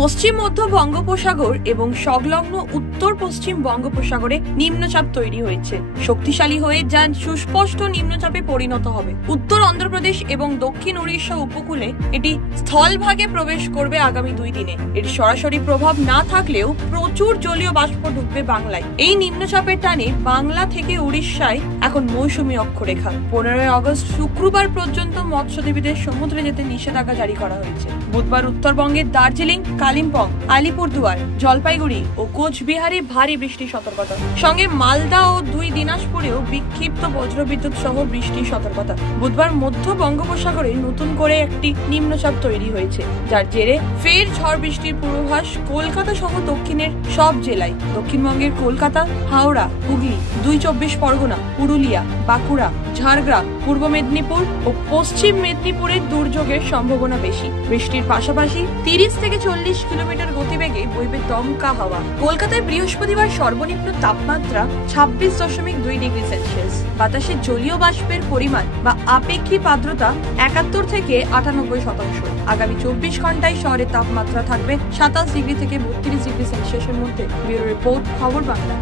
পশ্চিম মধ্য বঙ্গোপসাগর এবং সংলগ্ন উত্তর পশ্চিম বঙ্গোপসাগরে নিম্নচাপ তৈরি হয়েছে। শক্তিশালী হয়ে যা সুস্পষ্ট নিম্নচাপে পরিণত হবে। উত্তর অন্ধ্রপ্রদেশ এবং দক্ষিণ উড়িষ্যা উপকূলে এটি স্থলভাগে প্রবেশ করবে আগামী 2 দিনে। এর সরাসরি প্রভাব না থাকলেও প্রচুর জলীয় বাষ্প ঢুকবে বাংলায়। এই নিম্নচাপের টানে বাংলা থেকে উড়িষ্যায় এখন মৌসুমী অক্ষরেখা। 15 আগস্ট শুক্রবার পর্যন্ত মৎস্যজীবীদের সমুদ্রে যেতে নিষেধাজ্ঞা জারি করা হয়েছে। বুধবার উত্তরবঙ্গের দার্জিলিং, কালিম্পং, আলিপুরদুয়ার, জলপাইগুড়ি ও কোচবিহারে ভারী বৃষ্টির সতর্কতা, সঙ্গে মালদা ও 2 দিনাজপুরেও বিক্ষিপ্ত বজ্রবিদ্যুৎ সহ বৃষ্টির সতর্কতা। বুধবার মধ্য বঙ্গোপসাগরে নতুন করে একটি নিম্নচাপ তৈরি হয়েছে, যার জেরে ফের ঝড় বৃষ্টির পূর্বাভাস কলকাতা সহ দক্ষিণের সব জেলায়। দক্ষিণবঙ্গের কলকাতা, হাওড়া, হুগলি, 2 চব্বিশ পরগনা, পুরুলিয়া, বাঁকুড়া, ঝাড়গ্রাম, পূর্ব মেদিনীপুর ও পশ্চিম মেদিনীপুরের দুর্যোগের সম্ভাবনা বেশি। বৃষ্টির পাশাপাশি 30 থেকে 40 কিলোমিটার গতিবেগে বইবে দমকা হাওয়া। কলকাতায় বৃহস্পতিবার সর্বনিম্ন তাপমাত্রা 26.2 ডিগ্রি সেলসিয়াস। বাতাসে জলীয় বাষ্পের পরিমাণ বা আপেক্ষিক আর্দ্রতা 71 থেকে 98%। আগামী 24 ঘন্টায় শহরের তাপমাত্রা থাকবে 27 ডিগ্রি থেকে 32 ডিগ্রি সেলসিয়াসের মধ্যে। ব্যুরো রিপোর্ট, খবর বাংলা।